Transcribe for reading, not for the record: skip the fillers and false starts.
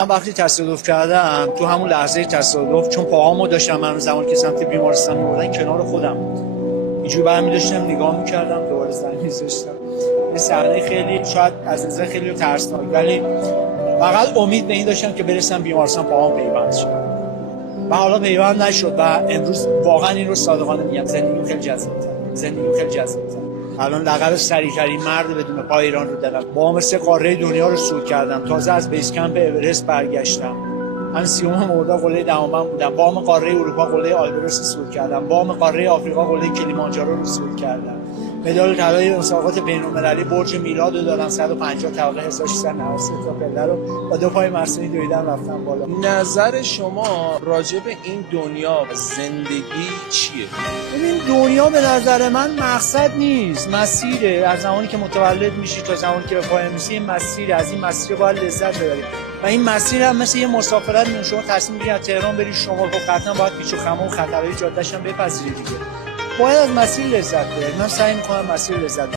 من وقتی تصادف کردم تو همون لحظه تصادف، چون پاهامو داشتم من زمانی که سمت بیمارستان می‌بردن کنار خودم بود، اینجوری برمی داشتم نگاه می‌کردم، دوباره زنگ می‌ذاشتم. این صحنه خیلی شاید از نظر خیلی ترسناک، ولی فقط امید به این داشتم که برسم بیمارستان پاهام پیوند شه و حالا پیوند نشد و امروز واقعا این رو صادقانه میگم زندگیم خیلی جذاب‌تره. الان لقب سریع‌ترین مرد بدون پای ایران رو دارم. با 3 قاره دنیا رو صعود کردم. تازه از بیس کمپ اورست برگشتم. من 30 مرداد قله دماوند بودم. بام قاره اروپا قله آلبرس رو صعود کردم. بام قاره آفریقا قله کلیمانجارو رو صعود کردم. مدال طلای مسابقات بین‌المللی برج میلاد رو دادم. 150 طبقه 1693 تا پله رو با 2 پای مصنوعی دویدم رفتم بالا. نظر شما راجع به این دنیا و زندگی چیه؟ این دنیا به نظر من مقصد نیست، مسیره. از زمانی که متولد میشی تا زمانی که به پایان میرسی این مسیره. از این مسیر باید لذت ببری و این مسیر هم مثل یه مسافرت میمونه. شما تصمیم میگیری از تهران بری شمال، خب قطعا باید پیچ و خم و خطرهای جاده‌اش هم بپذیری دیگه. باید از مسیر لذت ببری. من سعی میکنم مسیر لذت